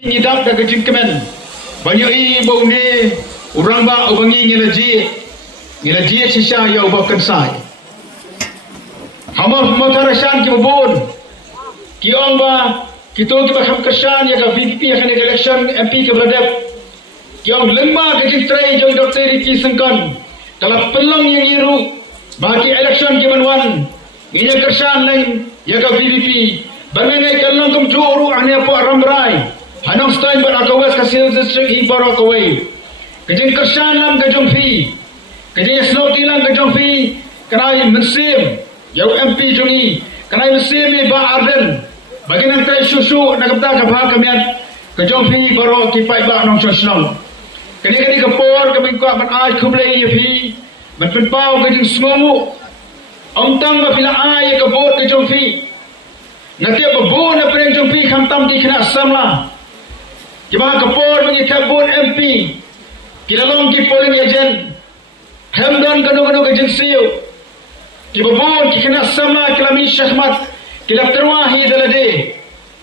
Ngidap dah kecing kemen. Banyak ibu ni orang ba ubangi ngilaji sisa ya ubah kensai. Hamar motarasan ki bubun. Ki ong ba kita ham kesan ya ka VP akan election MP ke beradab. Ki ong lemba kecing tray jong Dr. Ricky Sengkan. Kalau pelong yang iru bagi election ki manwan. Inya kesan lain ya ka VP. Bangai kalong kum juru ane apa ramrai. Hanong stein bat akawes kasil district ibaro kawai. Kejeng kersan lam kejong fi. Kejeng snoti lam kejong fi. Kenai mesim. Yau MP jungi. Kenai mesim ni ba arden. Bagi nang tay susu nak kata kabah kamian. Kejong fi baro kipai ba nong sosnong. Kani kapor kami kuat man ai kublai ye fi. Man penpau kejeng sngomu. Om tang ba pila ai kabot kejong fi. Nanti apa bon na kejong fi khamtam di kena samla. Jemaah kapor bagi kabut MP. Kilalong ki polling agent. Hamdan kanu agensiyo. Kibabon ki kena sama kilami syahmat. Kilap terwahi dalade.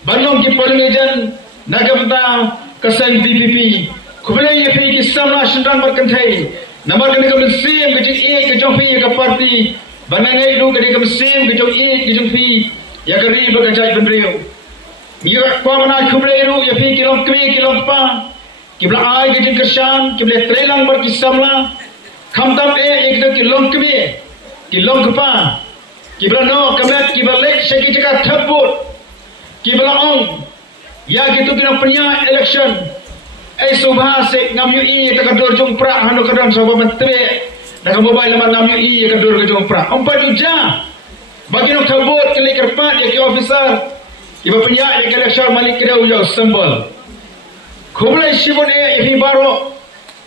Bandung ki polling agent. Nagabda kasan DPP. Kubalai ye pi ki samla sendang berkentai. Namar kani kemesim kejeng E kejong fi ke parti. Banangai lu kani kemesim kejong E kejong fi. Ya kari berkajai bendriyo. Mira kwa mana kublai ru ya fi kilom kmi kilom pa kibla ai ke kersan kibla trelang bar kisamla khamtam ek do kilom kmi kilom pa kibla no kamet kibla lek segi jaka thabut kibla ong ya gitu kina punya election subha se ngamyu I takador jong pra hanu kadang soba menteri dak mobile man ngamyu I kador jong pra ompat uja bagi no thabut kali kerpat ya ki officer Iba penyak yang kena syar malik kira ujau sembol. Kublai sibun ihi baro.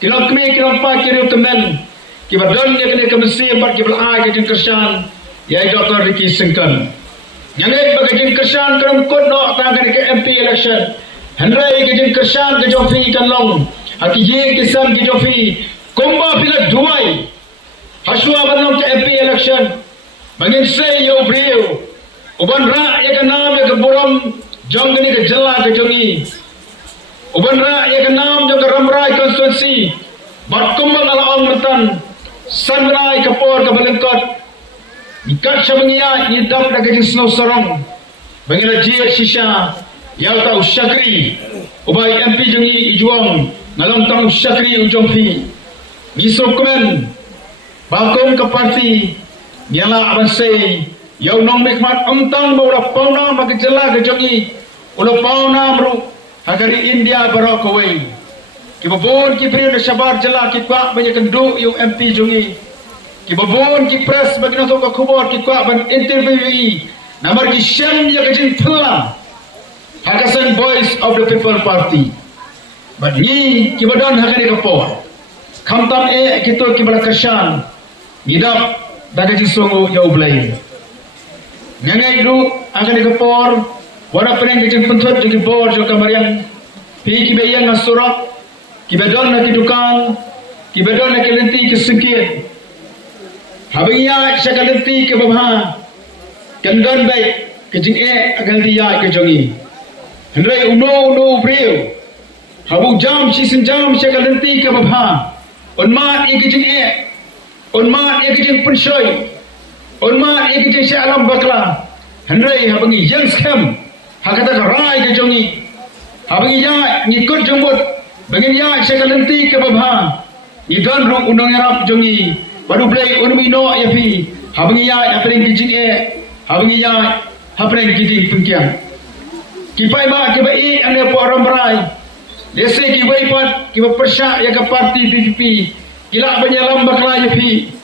Kilom kemi kilom pa kira temen. Kiba don dia kena kemesi empat kibla ai ke jeng kersan. Yai Dr. Ricky Sengkan. Yang bagi jeng kersan kerem kod no tangan ke MP election. Hendrai ke jeng kersan ke Jofi kan long. Hati ye kisan ke Jofi. Komba bila duai. Haswa banong ke MP election. Bangin say yo brio. Uban ra ya kanam ya keburam jong gani ke jela ke jongi. Uban ra ya kanam jong ke ramrai konstitusi. Bat kumbang ala ong mertan. Sanrai kapor ke balengkot. Ikat syabangnya nyidap na ke snow sorong. Bangila jia sisa. Yau tau syakri. Ubai MP jongi ijuang. Ngalong tau syakri ujong fi. Ngisok komen. Bakom ke parti. Nyala abansay. Yau nong mikmat umtang baura pauna bagi jela ke jongi ulo pauna meru hagari India baro kawai kibabon ki beri sabar jela ki kwa banyak kendu yu MP jongi kibabon ki press bagi nong ka kubor ki kwa ban interview namar ki syam ya kejin thla hagasan voice of the people party but ni kibadon hagari kapo khamtam kito kibala kashan ngidap daga songo yau blai Ngangai du akan dikepor wana pening kecil pentut jadi bor jo kamarian pi kibeyang nasurak kibedon na kidukan kibedon na kelenti kesengkit habinya sakalenti ke babha kandan baik kejing akan dia ke jongi hendrai uno brio habu jam sisin jam sakalenti ke babha onmat kejing onmat kejing pensoi Orma ikut si alam bakla, hendrai habangi yang scam, hakata karai ke jongi, habangi ya ngikut jemput, bangi ya sekalenti ke babha, idan ru unong yarap jongi, baru play unumino ya fi, habangi ya apering kijing habangi ya apering kijing pengkian, kipai ba kibai ane po orang berai, desi kibai pat kibai persyak ya ke parti PPP, kila banyalam bakla ya fi.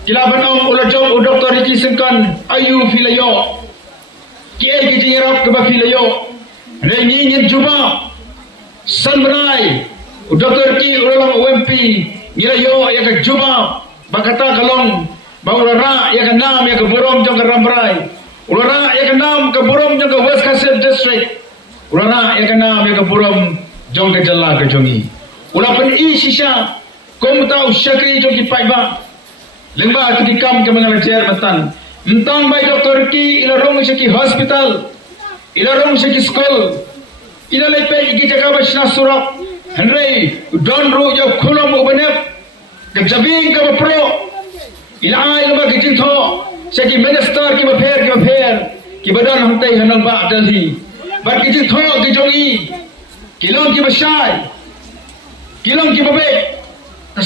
Kila banong ulah jom Dr. Ricky Sengkan ayu filayo kiai kijirap ke filayo rengi ngin juba sanbrai Dr. Ricky ulah UMP ngirayo ya ke juba bakata kalong baulara ya ke nam ya ke burom jong ke rambrai ulara ya ke nam ke burom jong ke West Kasem district ulara ya ke nam ya ke burom jong ke jela ke jongi ulah pen sisa kom tau syakri jong ki paiba Lemba ketikam ke mengajar mentan. Mentang baik Dr. Ki ilarong seki hospital. Ilarong seki school. ina lepe igi jaga basna surak henry don ru jo khulom ubenep ke jabing ke pro ina ai lama ke jintho segi minister ki bapher ki badan hamtai hanal ba dalhi bat ki jintho ki jongi kilong ki basai kilong ki babe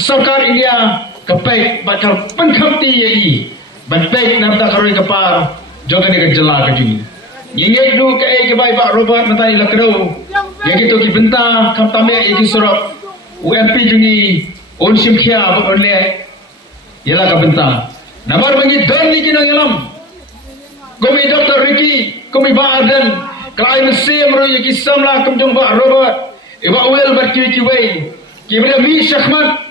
sarkar India kapek bakal pengkhamti yai ban pek namta karoi kapar joga ni ke jela ke jini Yengek du ke bai Pak Robert mentai lakdo. Yang itu ki benta kam tame ki sorok UMP jungi on simkhia on le yela ka benta. Namar bangi don ni kinang yalam. Komi Dr. Ricky, komi Ba Aden, kai mesim ro ki samla kam jong Pak Robert. Iba wel bar ki wei. Ki benda mi Syahmat.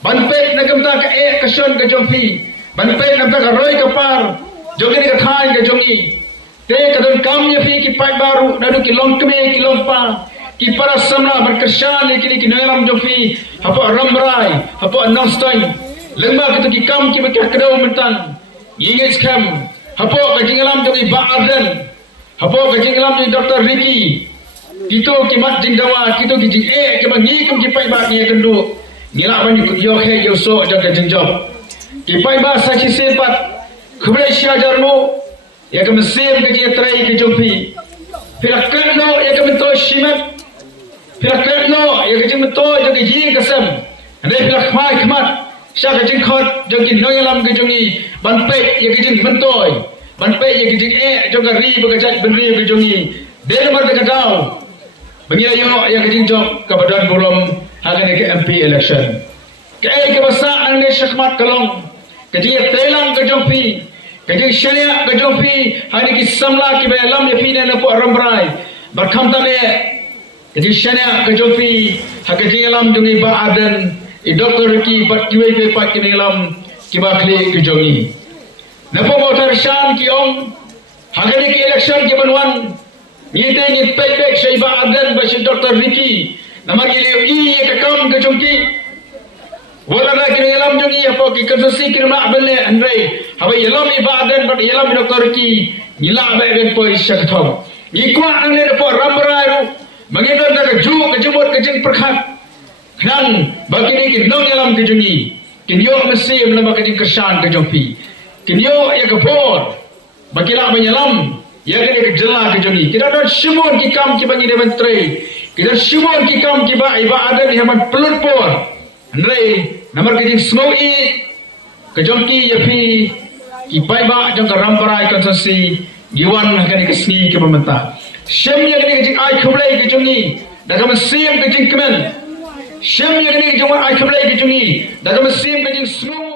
Ban pek na kam ta ka ka shon ka jompi. Ban pek na ta ka roi ka par. Jogi ni ka thain ka jongi. Te kadon kam ya fi ki pai baru dadu ki long kme ki long pa ki para samla berkesan ki ki noelam jo fi hapo ramrai hapo nostoi lengma ki kam ki bekah kedau mentan yingis kam hapo ka jingalam jo ki Ba Aden hapo ka jingalam jo Dr. Ricky kito ki mat jingdawa kito ki jing ki bangi kum ki pai ba ni kendu ngila bani ku yo he yo so jo ka jingjob ki pai ba sa chi sepat khubre sha jarmo ya ke mesim ke dia trai ke jompi pilakkan no ya ke mentoi shimat pilakkan no ya ke jing mentoi jo ke jing kasam ane pilak mai khmat sha ke jing khot jo ki noyalam ke jongi ban pe ya ke jing mentoi ban pe ya ke jing jo ke ri ba ke jat ben ri ke jongi de mar ke dau bangia yo ya ke jing job ke badan burom hagan ke MP election ke basa ang ne shakmat kalong ke dia telang ke jompi kajing syariat kajompi hari ki samla ki balam ya pina na po rambrai barkham tame kajing syariat kajompi hakajing alam jungi Ba Aden I Dr. ki bat kiwe pe pat ki alam ki bakli kajongi na po motor shan ki om hagani ki election ki banwan yete ni pek shay Ba Aden ba shi Dr. Ricky namar ki le I ka kam kajomki wala na ki alam jungi apo ki kasasi ki na belle andre habai yalam Ba Aden bat yalam Dr. ki nila ba ben po shakthom ikwa angle po ramrai mangidon da ju ka jumot ka jing prakhat khan bagini ki nong yalam ki jungi kinyo mesim na bakini kersan ka jompi kinyo ya ka por bakila ba yalam ya ka jela ka jungi kita don shimon ki kam ki bangi de mentre kita shimon ki kam ki Ba Aden haman pelun por andre namar ki jing smoi kajongki yapi ki pai ba jong ka rambarai konsensi giwan hakani kesni ke pemerintah syam ya kini jing ai khublai ke jongi daga mesim ke jing kemen syam ya kini jing ai khublai ke jongi daga mesim ke jing smoi